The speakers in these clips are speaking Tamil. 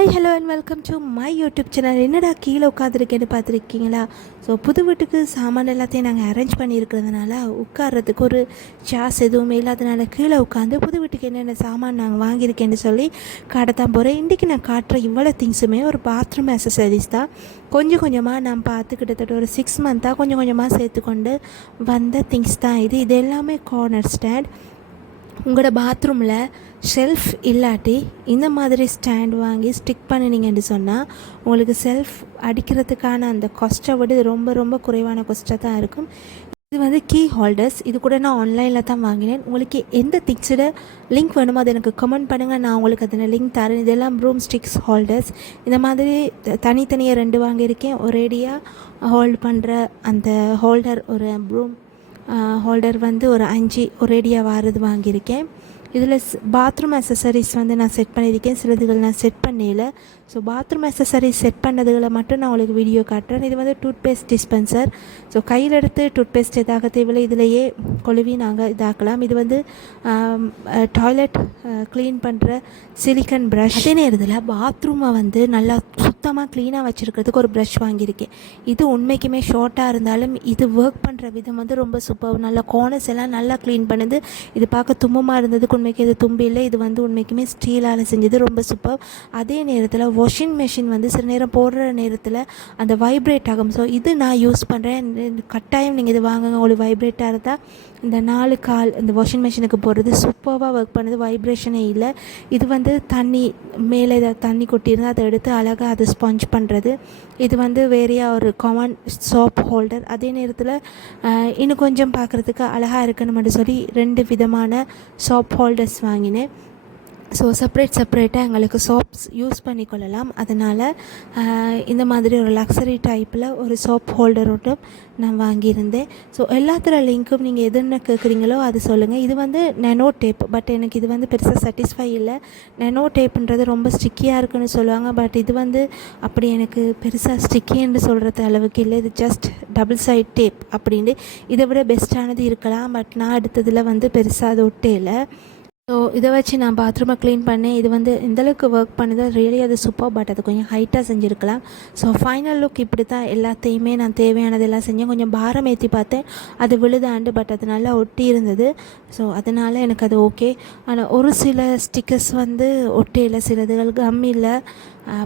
Hi hello and welcome to my YouTube channel. என்னடா கீழே உட்காந்துருக்கேன்னு பார்த்துருக்கீங்களா? ஸோ புது வீட்டுக்கு சாமான் எல்லாத்தையும் நாங்கள் அரேஞ்ச் பண்ணியிருக்கிறதுனால உட்கார்றதுக்கு ஒரு சேர்ஸ் எதுவுமே இல்லாதனால கீழே உட்காந்து புது வீட்டுக்கு என்னென்ன சாமான் நாங்கள் வாங்கியிருக்கேன்னு சொல்லி காட்டத்தான் போகிறேன். இன்றைக்கி நான் காட்டுற இவ்வளோ திங்ஸுமே ஒரு பாத்ரூம் அக்சசரிஸ் தான். கொஞ்சம் கொஞ்சமாக நான் பார்த்து கிட்டத்தட்ட ஒரு 6 மந்த்தாக கொஞ்சம் கொஞ்சமாக சேர்த்துக்கொண்டு வந்த திங்ஸ் தான் இது எல்லாமே கார்னர் ஸ்டாண்ட். உங்களோட பாத்ரூமில் ஷெல்ஃப் இல்லாட்டி இந்த மாதிரி ஸ்டாண்ட் வாங்கி ஸ்டிக் பண்ணினீங்கன்னு சொன்னால் உங்களுக்கு செல்ஃப் அடிக்கிறதுக்கான அந்த காஸ்ட்டை விட இது ரொம்ப ரொம்ப குறைவான காஸ்ட்டாக தான் இருக்கும். இது கீ ஹோல்டர்ஸ். இது கூட நான் ஆன்லைனில் தான் வாங்கினேன். உங்களுக்கு எந்த திங்ஸோட லிங்க் வேணுமோ அதை எனக்கு கமெண்ட் பண்ணுங்கள், நான் உங்களுக்கு அதில் லிங்க் தரேன். இதெல்லாம் ப்ரூம் ஸ்டிக்ஸ் ஹோல்டர்ஸ். இந்த மாதிரி தனித்தனியாக 2 வாங்கியிருக்கேன். ஒரேடியாக ஹோல்ட் பண்ணுற அந்த ஹோல்டர், ஒரு ப்ரூம் ஹோல்டர் ஒரு 5 ஒரேடியாக வாரது வாங்கியிருக்கேன். இதில் பாத்ரூம் அக்சசரிஸ் நான் செட் பண்ணியிருக்கேன். சிலதுகள் நான் செட் பண்ணல. ஸோ பாத்ரூம் அக்சசரிஸ் செட் பண்ணதுகளை மட்டும் நான் உங்களுக்கு வீடியோ காட்டுறேன். இது டூத்பேஸ்ட் டிஸ்பென்சர். ஸோ கையில் எடுத்து டூத்பேஸ்ட் இதாக தேவையில்லை, இதிலையே கொழுவி நாங்கள் இதாக்கலாம். இது டாய்லெட் க்ளீன் பண்ணுற சிலிக்கன் ப்ரஷ். அதே நேரத்தில் பாத்ரூமை நல்லா சுத்தமாக க்ளீனாக வச்சுருக்கிறதுக்கு ஒரு ப்ரஷ் வாங்கியிருக்கேன். இது உண்மைக்குமே ஷார்ட்டாக இருந்தாலும் இது ஒர்க் பண்ணுற விதம் ரொம்ப சூப்பர். நல்லா கார்னர்ஸ் எல்லாம் நல்லா க்ளீன் பண்ணுது. இது பார்க்க தும்பமாக இருந்ததுக்கு உண்மைக்கு இது தும்பி இல்லை. இது உண்மைக்குமே ஸ்டீலால் செஞ்சது, ரொம்ப சூப்பர். அதே நேரத்தில் வாஷிங் மிஷின் சில நேரம் போடுற நேரத்தில் அந்த வைப்ரேட் ஆகும். ஸோ இது நான் யூஸ் பண்ணுறேன். கட்டாயம் நீங்கள் இது வாங்குங்க. உங்களுக்கு வைப்ரேட்டாக இருந்தால் இந்த 4 கால் இந்த வாஷிங் மிஷினுக்கு போடுறது சூப்பராக ஒர்க் பண்ணுது. வைப்ரேஷனே இல்லை. இது தண்ணி மேலே தண்ணி கொட்டியிருந்தால் அதை எடுத்து அழகாக அது ஸ்பாஞ்ச் பண்ணுறது. இது வேறையா ஒரு காமன் சோப் ஹோல்டர். அதே நேரத்தில் இன்னும் கொஞ்சம் பார்க்குறதுக்கு அழகாக இருக்கணும்னு சொல்லி 2 விதமான சோப் ஹோல்டர்ஸ் வாங்கினேன். ஸோ செப்பரேட்டாக எங்களுக்கு சோப்ஸ் யூஸ் பண்ணிக்கொள்ளலாம். அதனால் இந்த மாதிரி ஒரு லக்ஸரி டைப்பில் ஒரு சோப் ஹோல்டரோட்டும் நான் வாங்கியிருந்தேன். ஸோ எல்லாத்தோட லிங்க்கும் நீங்கள் எதுன்னு கேட்குறீங்களோ அது சொல்லுங்கள். இது நெனோ டேப். பட் எனக்கு இது பெருசாக சாட்டிஸ்ஃபை இல்லை. நெனோ டேப்புன்றது ரொம்ப ஸ்டிக்கியாக இருக்குன்னு சொல்லுவாங்க. பட் இது அப்படி எனக்கு பெருசாக ஸ்டிக்கின்னு சொல்கிறது அளவுக்கு இல்லை. இது ஜஸ்ட் டபுள் சைட் டேப் அப்படின்னு. இதை விட பெஸ்ட்டானது இருக்கலாம். பட் நான் எடுத்ததில் பெருசாக அது ஒட்டே இல்லை. ஸோ இதை வச்சு நான் பாத்ரூமை க்ளீன் பண்ணேன். இது எந்தளவுக்கு ஒர்க் பண்ணுதோ ரியலி அது சூப்பர். பட் அது கொஞ்சம் ஹைட்டாக செஞ்சுருக்கலாம். ஸோ ஃபைனல் லுக் இப்படி தான். எல்லாத்தையுமே நான் தேவையானதெல்லாம் செஞ்சேன். கொஞ்சம் பாரம் ஏற்றி பார்த்தேன், அது விழுதாண்டு. பட் அது நல்லா ஒட்டி இருந்தது. ஸோ அதனால் எனக்கு அது ஓகே. ஆனால் ஒரு சில ஸ்டிக்கர்ஸ் ஒட்டையில், சிலதுகள் கம் இல்லை,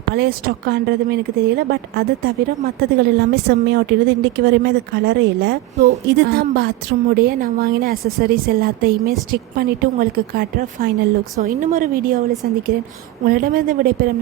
பழைய ஸ்டாக்கான்றதும் எனக்கு தெரியல. பட் அது தவிர மற்றதுகள் எல்லாமே செம்மையாக ஒட்டிடுது. இன்றைக்கு வரையுமே அது கலரே இல்லை. ஸோ இதுதான் பாத்ரூமுடைய நான் வாங்கின அக்சசரிஸ் எல்லாத்தையுமே ஸ்டிக் பண்ணிவிட்டு உங்களுக்கு காட்டுற ஃபைனல் லுக். ஸோ இன்னும் ஒரு வீடியோவில் சந்திக்கிறேன். உங்களிடமிருந்து விடைபெறும்.